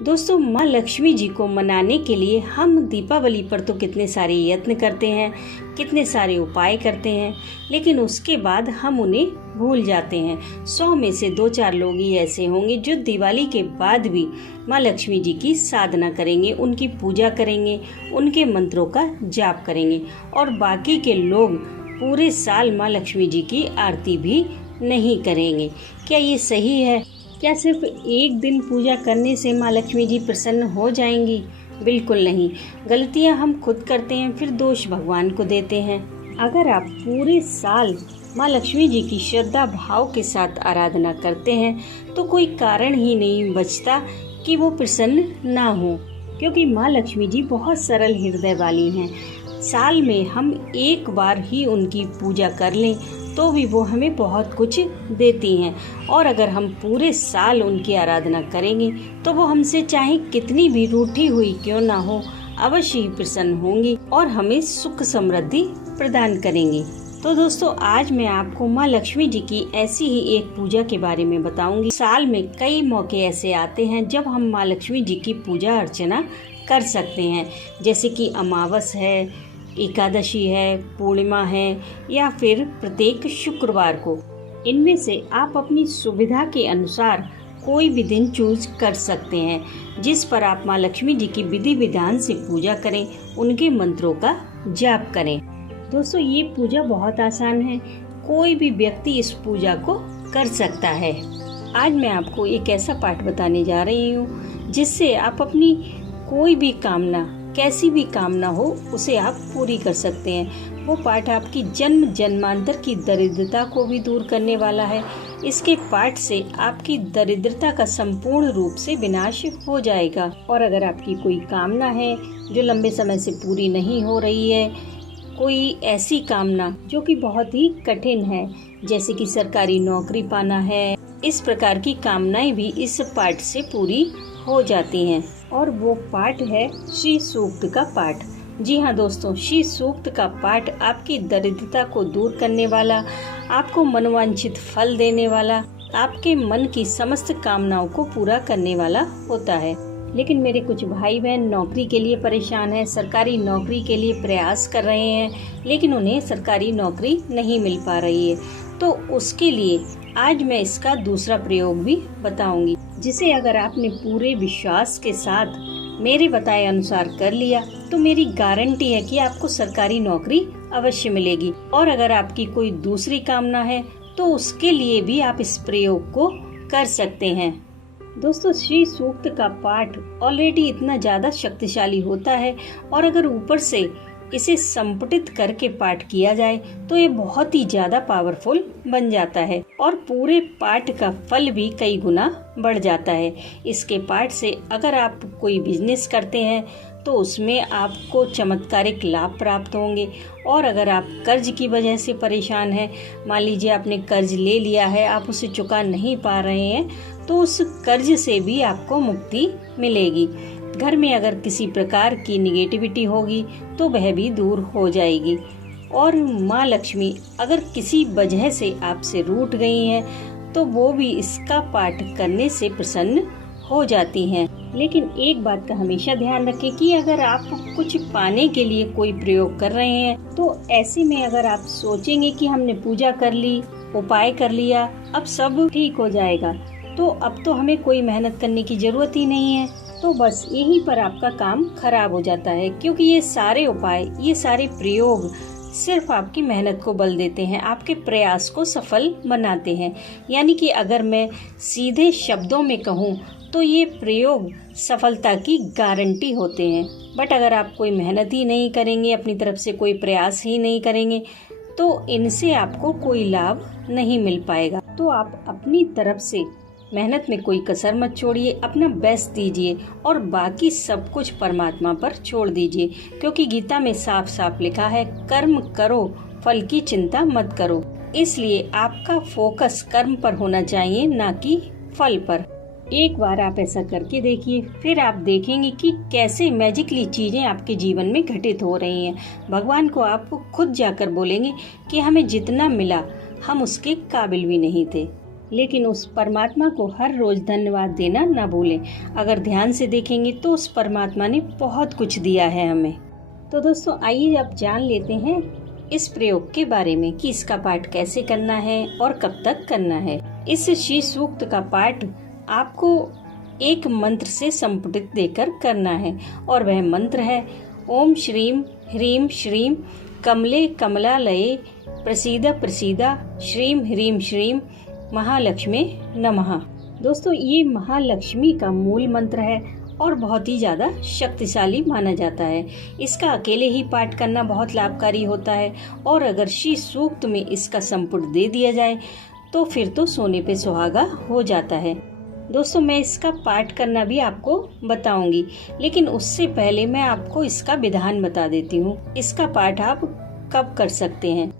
दोस्तों, माँ लक्ष्मी जी को मनाने के लिए हम दीपावली पर तो कितने सारे यत्न करते हैं, कितने सारे उपाय करते हैं, लेकिन उसके बाद हम उन्हें भूल जाते हैं। 100 में से 2-4 लोग ही ऐसे होंगे जो दिवाली के बाद भी माँ लक्ष्मी जी की साधना करेंगे, उनकी पूजा करेंगे, उनके मंत्रों का जाप करेंगे और बाकी के लोग पूरे साल माँ लक्ष्मी जी की आरती भी नहीं करेंगे। क्या ये सही है? क्या सिर्फ एक दिन पूजा करने से माँ लक्ष्मी जी प्रसन्न हो जाएंगी? बिल्कुल नहीं। गलतियाँ हम खुद करते हैं, फिर दोष भगवान को देते हैं। अगर आप पूरे साल माँ लक्ष्मी जी की श्रद्धा भाव के साथ आराधना करते हैं तो कोई कारण ही नहीं बचता कि वो प्रसन्न ना हो, क्योंकि माँ लक्ष्मी जी बहुत सरल हृदय वाली हैं। साल में हम एक बार ही उनकी पूजा कर लें तो भी वो हमें बहुत कुछ देती हैं, और अगर हम पूरे साल उनकी आराधना करेंगे तो वो हमसे चाहे कितनी भी रूठी हुई क्यों ना हो, अवश्य ही प्रसन्न होंगी और हमें सुख समृद्धि प्रदान करेंगी। तो दोस्तों, आज मैं आपको माँ लक्ष्मी जी की ऐसी ही एक पूजा के बारे में बताऊंगी। साल में कई मौके ऐसे आते हैं जब हम माँ लक्ष्मी जी की पूजा अर्चना कर सकते हैं, जैसे कि अमावस है, एकादशी है, पूर्णिमा है या फिर प्रत्येक शुक्रवार को। इनमें से आप अपनी सुविधा के अनुसार कोई भी दिन चूज कर सकते हैं जिस पर आप माँ लक्ष्मी जी की विधि विधान से पूजा करें, उनके मंत्रों का जाप करें। दोस्तों, ये पूजा बहुत आसान है, कोई भी व्यक्ति इस पूजा को कर सकता है। आज मैं आपको एक ऐसा पाठ बताने जा रही हूँ जिससे आप अपनी कोई भी कामना, कैसी भी कामना हो, उसे आप पूरी कर सकते हैं। वो पाठ आपकी जन्म जन्मांतर की दरिद्रता को भी दूर करने वाला है। इसके पाठ से आपकी दरिद्रता का संपूर्ण रूप से विनाश हो जाएगा। और अगर आपकी कोई कामना है जो लंबे समय से पूरी नहीं हो रही है, कोई ऐसी कामना जो कि बहुत ही कठिन है, जैसे कि सरकारी नौकरी पाना है, इस प्रकार की कामनाएं भी इस पाठ से पूरी हो जाती हैं। और वो पाठ है श्री सूक्त का पाठ। जी हाँ दोस्तों, श्री सूक्त का पाठ आपकी दरिद्रता को दूर करने वाला, आपको मनोवांछित फल देने वाला, आपके मन की समस्त कामनाओं को पूरा करने वाला होता है। लेकिन मेरे कुछ भाई बहन नौकरी के लिए परेशान हैं, सरकारी नौकरी के लिए प्रयास कर रहे हैं, लेकिन उन्हें सरकारी नौकरी नहीं मिल पा रही है। तो उसके लिए आज मैं इसका दूसरा प्रयोग भी बताऊंगी, जिसे अगर आपने पूरे विश्वास के साथ मेरे बताए अनुसार कर लिया तो मेरी गारंटी है कि आपको सरकारी नौकरी अवश्य मिलेगी। और अगर आपकी कोई दूसरी कामना है तो उसके लिए भी आप इस प्रयोग को कर सकते हैं। दोस्तों, श्री सूक्त का पाठ ऑलरेडी इतना ज्यादा शक्तिशाली होता है, और अगर ऊपर से इसे संपुटित करके पाठ किया जाए तो ये बहुत ही ज्यादा पावरफुल बन जाता है और पूरे पाठ का फल भी कई गुना बढ़ जाता है। इसके पाठ से अगर आप कोई बिजनेस करते हैं तो उसमें आपको चमत्कारिक लाभ प्राप्त होंगे। और अगर आप कर्ज की वजह से परेशान हैं, मान लीजिए आपने कर्ज ले लिया है, आप उसे चुका नहीं पा रहे हैं, तो उस कर्ज से भी आपको मुक्ति मिलेगी। घर में अगर किसी प्रकार की निगेटिविटी होगी तो वह भी दूर हो जाएगी। और माँ लक्ष्मी अगर किसी वजह से आपसे रूठ गई हैं तो वो भी इसका पाठ करने से प्रसन्न हो जाती हैं। लेकिन एक बात का हमेशा ध्यान रखें कि अगर आप कुछ पाने के लिए कोई प्रयोग कर रहे हैं तो ऐसे में अगर आप सोचेंगे कि हमने पूजा कर ली, उपाय कर लिया, अब सब ठीक हो जाएगा, तो अब तो हमें कोई मेहनत करने की जरूरत ही नहीं है, तो बस यहीं पर आपका काम खराब हो जाता है। क्योंकि ये सारे उपाय, ये सारे प्रयोग सिर्फ आपकी मेहनत को बल देते हैं, आपके प्रयास को सफल बनाते हैं। यानी कि अगर मैं सीधे शब्दों में कहूँ तो ये प्रयोग सफलता की गारंटी होते हैं। बट अगर आप कोई मेहनत ही नहीं करेंगे, अपनी तरफ से कोई प्रयास ही नहीं करेंगे, तो इनसे आपको कोई लाभ नहीं मिल पाएगा। तो आप अपनी तरफ से मेहनत में कोई कसर मत छोड़िए, अपना बेस्ट दीजिए और बाकी सब कुछ परमात्मा पर छोड़ दीजिए। क्योंकि गीता में साफ साफ लिखा है, कर्म करो, फल की चिंता मत करो। इसलिए आपका फोकस कर्म पर होना चाहिए, ना कि फल पर। एक बार आप ऐसा करके देखिए, फिर आप देखेंगे कि कैसे मैजिकली चीजें आपके जीवन में घटित हो रही हैं। भगवान को आप खुद जाकर बोलेंगे कि हमें जितना मिला हम उसके काबिल भी नहीं थे। लेकिन उस परमात्मा को हर रोज धन्यवाद देना ना भूलें। अगर ध्यान से देखेंगे तो उस परमात्मा ने बहुत कुछ दिया है हमें। तो दोस्तों आइए अब जान लेते हैं इस प्रयोग के बारे में कि इसका पाठ कैसे करना है और कब तक करना है। इस श्री सूक्त का पाठ आपको एक मंत्र से संपुटित देकर करना है और वह मंत्र है ओम श्रीम ह्रीम श्रीम कमले कमलालये प्रसीद प्रसीद श्रीम ह्रीम श्रीम महालक्ष्मी नमः। दोस्तों ये महालक्ष्मी का मूल मंत्र है और बहुत ही ज्यादा शक्तिशाली माना जाता है। इसका अकेले ही पाठ करना बहुत लाभकारी होता है और अगर श्री सूक्त में इसका संपुट दे दिया जाए तो फिर तो सोने पे सुहागा हो जाता है। दोस्तों मैं इसका पाठ करना भी आपको बताऊंगी, लेकिन उससे पहले मैं आपको इसका विधान बता देती हूँ। इसका पाठ आप कब कर सकते हैं।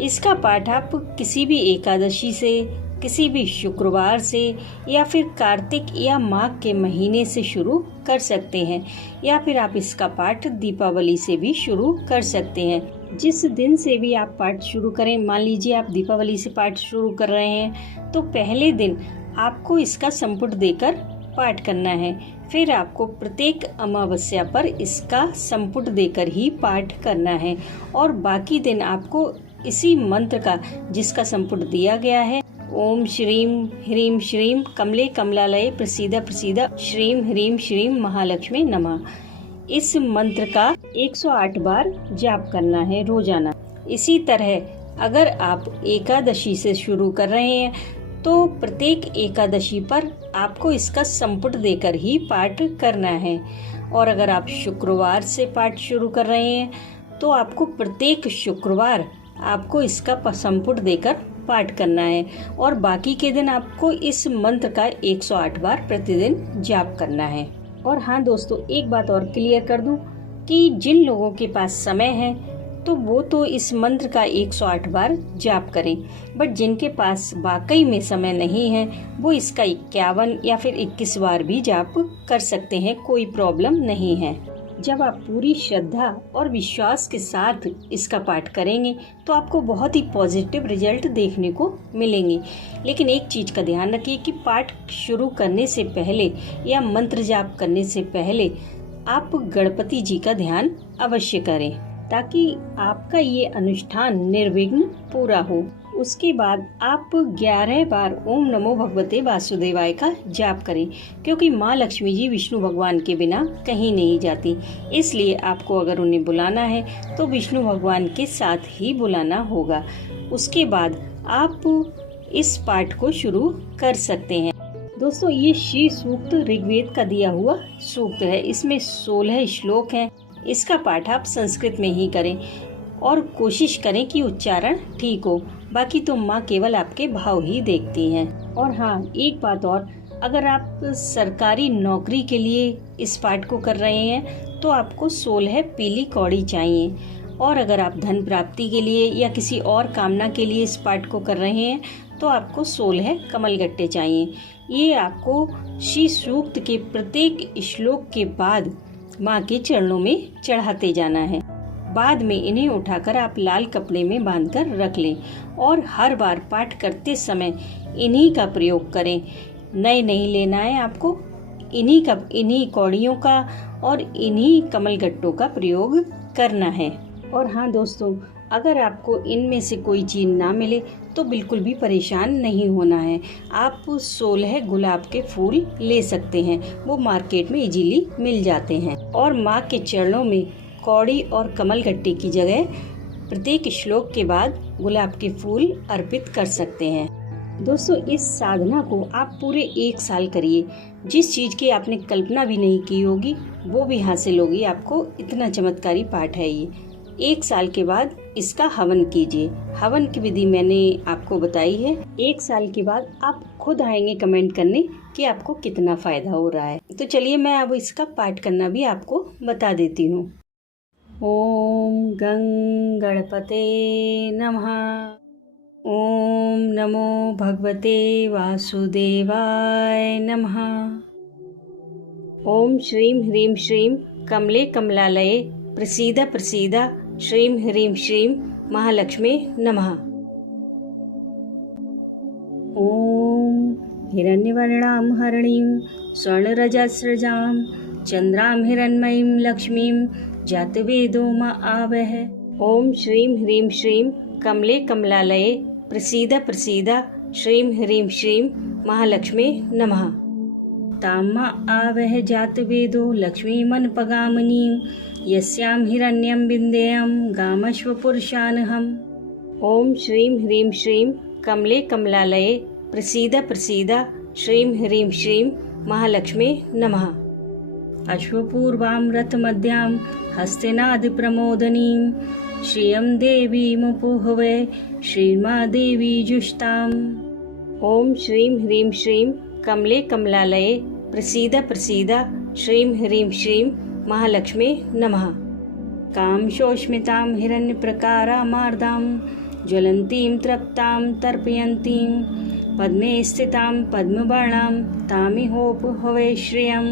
इसका पाठ आप किसी भी एकादशी से, किसी भी शुक्रवार से या फिर कार्तिक या माघ के महीने से शुरू कर सकते हैं, या फिर आप इसका पाठ दीपावली से भी शुरू कर सकते हैं। जिस दिन से भी आप पाठ शुरू करें, मान लीजिए आप दीपावली से पाठ शुरू कर रहे हैं तो पहले दिन आपको इसका संपुट देकर पाठ करना है। फिर आपको प्रत्येक अमावस्या पर इसका संपुट देकर ही पाठ करना है और बाकी दिन आपको इसी मंत्र का, जिसका संपुट दिया गया है, ओम श्रीम ह्रीम श्रीम कमले कमलालये प्रसीद प्रसीद श्रीम ह्रीम श्रीम महालक्ष्मी नमः, इस मंत्र का 108 बार जाप करना है रोजाना। इसी तरह अगर आप एकादशी से शुरू कर रहे हैं तो प्रत्येक एकादशी पर आपको इसका संपुट देकर ही पाठ करना है, और अगर आप शुक्रवार से पाठ शुरू कर रहे हैं तो आपको प्रत्येक शुक्रवार आपको इसका संपुट देकर पाठ करना है और बाकी के दिन आपको इस मंत्र का 108 बार प्रतिदिन जाप करना है। और हाँ दोस्तों, एक बात और क्लियर कर दूं कि जिन लोगों के पास समय है तो वो तो इस मंत्र का 108 बार जाप करें, बट जिनके पास वाकई में समय नहीं है वो इसका 51 या फिर 21 बार भी जाप कर सकते हैं, कोई प्रॉब्लम नहीं है। जब आप पूरी श्रद्धा और विश्वास के साथ इसका पाठ करेंगे तो आपको बहुत ही पॉजिटिव रिजल्ट देखने को मिलेंगे। लेकिन एक चीज का ध्यान रखिए कि पाठ शुरू करने से पहले या मंत्र जाप करने से पहले आप गणपति जी का ध्यान अवश्य करें, ताकि आपका ये अनुष्ठान निर्विघ्न पूरा हो। उसके बाद आप 11 बार ओम नमो भगवते वासुदेवाय का जाप करें, क्योंकि माँ लक्ष्मी जी विष्णु भगवान के बिना कहीं नहीं जाती। इसलिए आपको अगर उन्हें बुलाना है तो विष्णु भगवान के साथ ही बुलाना होगा। उसके बाद आप इस पाठ को शुरू कर सकते हैं। दोस्तों ये श्री सूक्त ऋग्वेद का दिया हुआ सूक्त है। इसमें 16 श्लोक हैं। इसका पाठ आप संस्कृत में ही करें और कोशिश करें कि उच्चारण ठीक हो। बाकी तो माँ केवल आपके भाव ही देखती हैं। और हाँ, एक बात और, अगर आप सरकारी नौकरी के लिए इस पाठ को कर रहे हैं तो आपको 16 पीली कौड़ी चाहिए, और अगर आप धन प्राप्ति के लिए या किसी और कामना के लिए इस पाठ को कर रहे हैं तो आपको 16 कमलगट्टे चाहिए। ये आपको श्री सूक्त के प्रत्येक श्लोक के बाद माँ के चरणों में चढ़ाते जाना है। बाद में इन्हें उठाकर आप लाल कपड़े में बांधकर रख लें और हर बार पाठ करते समय इन्हीं का प्रयोग करें। नए नहीं लेना है आपको, इन्हीं कौड़ियों का और इन्हीं कमलगट्टों का प्रयोग करना है। और हाँ दोस्तों, अगर आपको इनमें से कोई चीज ना मिले तो बिल्कुल भी परेशान नहीं होना है। आप 16 गुलाब के फूल ले सकते हैं, वो मार्केट में इजीली मिल जाते हैं, और माँ के चरणों में कौड़ी और कमलगट्टे की जगह प्रत्येक श्लोक के बाद गुलाब के फूल अर्पित कर सकते हैं। दोस्तों इस साधना को आप पूरे 1 साल करिए। जिस चीज की आपने कल्पना भी नहीं की होगी वो भी हासिल होगी आपको। इतना चमत्कारी पाठ है ये। 1 साल के बाद इसका हवन कीजिए। हवन की विधि मैंने आपको बताई है। 1 साल के बाद आप खुद आएंगे कमेंट करने कि आपको कितना फायदा हो रहा है। तो चलिए मैं अब इसका पाठ करना भी आपको बता देती हूँ। ओम गं गणपते नमः। ओम नमो भगवते वासुदेवाय नमः। ओम श्रीम ह्रीम श्रीम कमले कमलालये प्रसीद प्रसीद श्रीम ह्रीम श्रीम महालक्ष्मी नमः। ओम हिरण्यवर्णां हरिणीं स्वर्णरजस्रजां चन्द्रां हिरण्मयीं लक्ष्मीं जातवेदो म आवह। ओम श्रीं ह्रीं श्रीं कमले कमलालये प्रसीद प्रसीद श्रीं ह्रीं श्रीं महालक्ष्मी नमः। ताम्मा आवह जातवेदो लक्ष्मीमनपगामिनीं यस्यां हिरण्यं विन्देयं गामश्वपुरुषानहम्। ओम श्रीं ह्रीं श्रीं कमले कमलालये प्रसीद प्रसीद श्रीं ह्रीं श्रीं महालक्ष्मी नमः। अश्वपूर्वां रथमध्यां हस्तिनादप्रमोदनीं श्रियं देवीमुपुहवे श्रीर्मादेवी जुष्टाम्। ओम श्रीं ह्रीं श्रीं कमले कमलालये प्रसीद प्रसीद श्रीं ह्रीं श्रीं महालक्ष्मी नमः। कामशोष्मितां हिरण्यप्रकारामार्दां ज्वलन्तीं तृप्तां तर्पयन्तीं पद्मे स्थितां पद्मवर्णां तामिहोपहवे श्रियम्।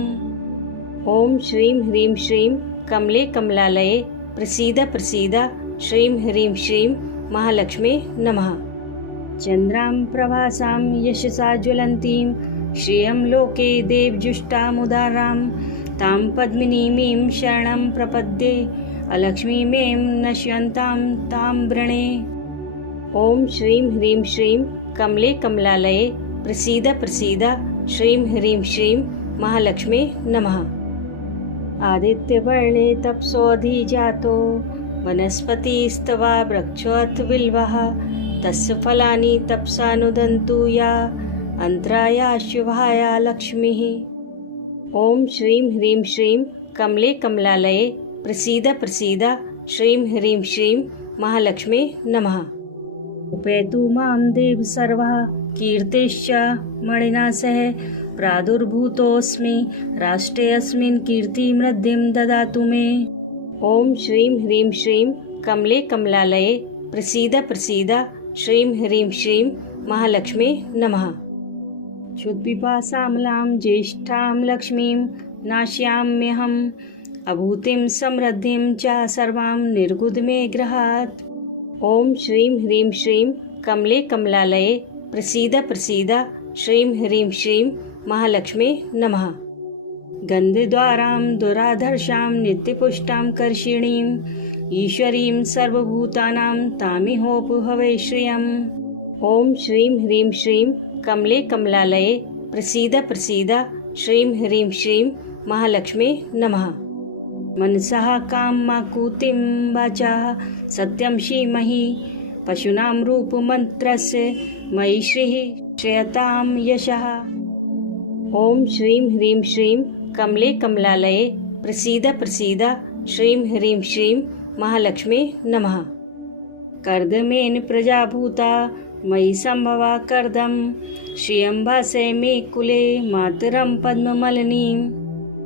ओम श्रीं ह्रीं श्रीं कमले कमलालये प्रसीद प्रसीद श्रीं ह्रीं श्रीं महालक्ष्मी नमः। चन्द्रां प्रभासां यशसा ज्वलन्तीं श्रियं लोके देवजुष्टामुदारां तां पद्मिनीमीं शरणं प्रपद्ये अलक्ष्मीमें नश्यन्तां तां वृणे। ओम श्रीं ह्रीं श्रीं कमले कमलालये प्रसीद प्रसीद श्रीं ह्रीं श्रीं महालक्ष्मी नमः। आदित्यवर्णे तपसोऽधिजातो वनस्पतिस्तवा वृक्षोऽथ बिल्वः तस्य फलानि तपसा नुदन्तु या अन्त्राया शुभाया लक्ष्मीः। ओम श्रीं ह्रीं श्रीं कमले कमलालये प्रसीद प्रसीद श्रीं ह्रीं श्रीं महालक्ष्मी नमः। उपेतु मां देव सर्वः कीर्तिश्च मणिना सह प्रादुर्भूतोऽस्मि राष्ट्रेऽस्मिन् कीर्तिमृद्धिं ददातु मे। ओम श्रीं ह्रीं श्रीं कमले कमलालये प्रसीद प्रसीद श्रीं ह्रीं श्रीं महालक्ष्मी नमः। क्षुत्पिपासामलां ज्येष्ठां लक्ष्मीं नाश्याम्यहम् अभूतिं समृद्धिं च सर्वां निर्गुद मे गृहात्। ओम श्रीं ह्रीं श्रीं कमले कमलालये प्रसीद प्रसीद श्रीं ह्रीं श्रीं महालक्ष्मी नमः। गन्धद्वारां दुराधर्षां नित्यपुष्टां कर्षिणीं ईश्वरीं सर्वभूतानां तामिहोपहवे श्रियम्। ओम श्रीं ह्रीं श्रीं कमले कमलालये प्रसीद प्रसीद श्रीं ह्रीं श्रीं महालक्ष्मी नमः। मनसः कामाकुतिं वाचा सत्यं श्रीमहि पशूनां रूपमन्त्रस्य मयि श्रीः श्रेयतां यशः। ओम श्रीं ह्रीं श्रीं कमले कमलालये प्रसीद प्रसीद श्रीं ह्रीं श्रीं महालक्ष्मी नमः। कर्दमेन प्रजाभूता मयि संभवा कर्दम श्रियं भासे मे कुले मातरं पद्ममलिनीम्।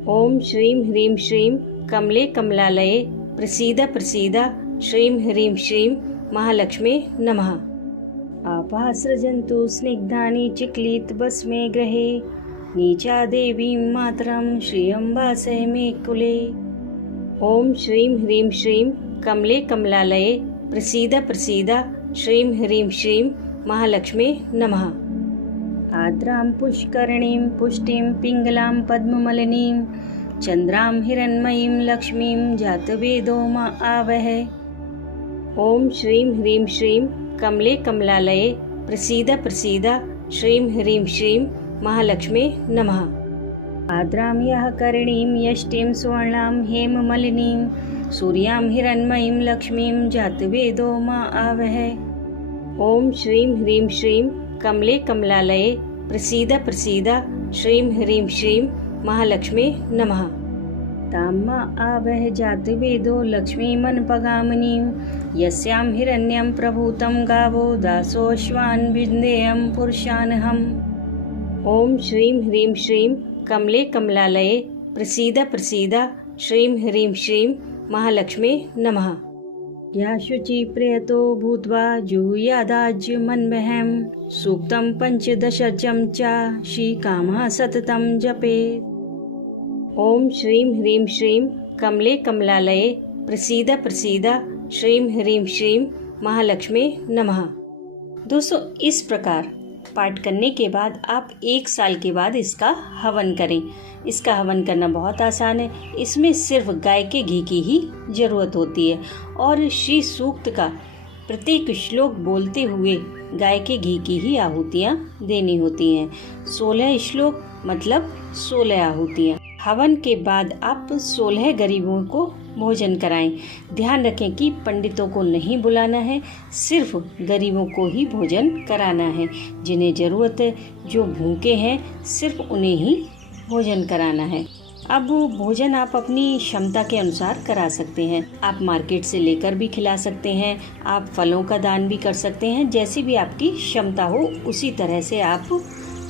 ओम श्रीं ह्रीं श्रीं कमले कमलालये प्रसीद प्रसीद श्रीं ह्रीं श्रीं महालक्ष्मी नमः। आपासृजन्तु स्निग्धानि चिक्लितभस्मे गृहे नीचा देवीं मातरं श्रियं वासे मे कुले। ओम श्रीं ह्रीं श्रीं कमले कमलालये प्रसीद प्रसीद श्रीं ह्रीं श्रीं महालक्ष्मी नमः। आद्रां पुष्करणीं पुष्टिं पिङ्गलां पद्ममलिनीं चन्द्रां हिरण्मयीं लक्ष्मीं जातवेदो म आवह। ओम श्रीं ह्रीं श्रीं कमले कमलालये प्रसीद प्रसीद श्रीं ह्रीं श्रीं महालक्ष्मी नमः। आद्रां यः करणीं यष्टिं सुवर्णां हेममलिनीं सूर्यां हिरण्मयीं लक्ष्मीं जातवेदो म आवह। ओम श्रीं ह्रीं श्रीं कमले कमलालये प्रसीद प्रसीद श्रीं ह्रीं श्रीं महालक्ष्मी नमः। ताम्मा आवह जातवेदो लक्ष्मीमनपगामिनीं यस्यां हिरण्यं प्रभूतं गावो दासोऽश्वान् विन्देयं पुरुषानहम्। ओम श्रीं ह्रीं श्रीं कमले कमलालये प्रसीद प्रसीद श्रीं ह्रीं श्रीं महालक्ष्मी नमः। या शुचि प्रियतो भूत्वा जुहुयादाज्यमन्वहं सूक्तं पंचदशचं च श्रीकामः सततं जपेत्। ओम श्रीं ह्रीं श्रीं कमले कमलालये प्रसीद प्रसीद श्रीं ह्रीं श्रीं महालक्ष्मी नमः। दोस्तों, इस प्रकार पाठ करने के बाद आप 1 साल के बाद इसका हवन करें। इसका हवन करना बहुत आसान है। इसमें सिर्फ गाय के घी की ही जरूरत होती है और श्री सूक्त का प्रत्येक श्लोक बोलते हुए गाय के घी की ही आहुतियाँ देनी होती हैं। 16 श्लोक मतलब 16 आहुतियाँ। हवन के बाद आप 16 गरीबों को भोजन कराएं। ध्यान रखें कि पंडितों को नहीं बुलाना है, सिर्फ गरीबों को ही भोजन कराना है। जिन्हें जरूरत है, जो भूखे हैं, सिर्फ उन्हें ही भोजन कराना है। अब भोजन आप अपनी क्षमता के अनुसार करा सकते हैं। आप मार्केट से लेकर भी खिला सकते हैं, आप फलों का दान भी कर सकते हैं। जैसी भी आपकी क्षमता हो उसी तरह से आप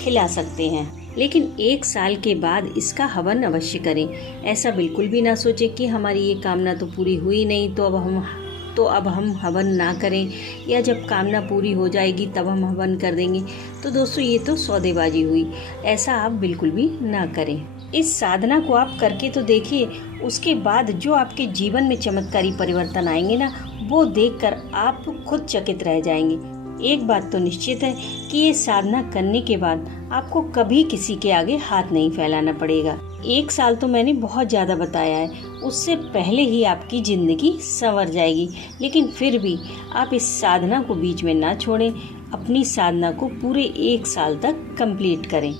खिला सकते हैं। लेकिन 1 साल के बाद इसका हवन अवश्य करें। ऐसा बिल्कुल भी ना सोचे कि हमारी ये कामना तो पूरी हुई नहीं तो अब हम हवन ना करें, या जब कामना पूरी हो जाएगी तब हम हवन कर देंगे। तो दोस्तों, ये तो सौदेबाजी हुई। ऐसा आप बिल्कुल भी ना करें। इस साधना को आप करके तो देखिए, उसके बाद जो आपके जीवन में चमत्कारी परिवर्तन आएंगे ना, वो देखकर आप खुद चकित रह जाएंगे। एक बात तो निश्चित है कि ये साधना करने के बाद आपको कभी किसी के आगे हाथ नहीं फैलाना पड़ेगा। 1 साल तो मैंने बहुत ज्यादा बताया है, उससे पहले ही आपकी जिंदगी संवर जाएगी। लेकिन फिर भी आप इस साधना को बीच में ना छोड़ें, अपनी साधना को पूरे 1 साल तक कंप्लीट करें।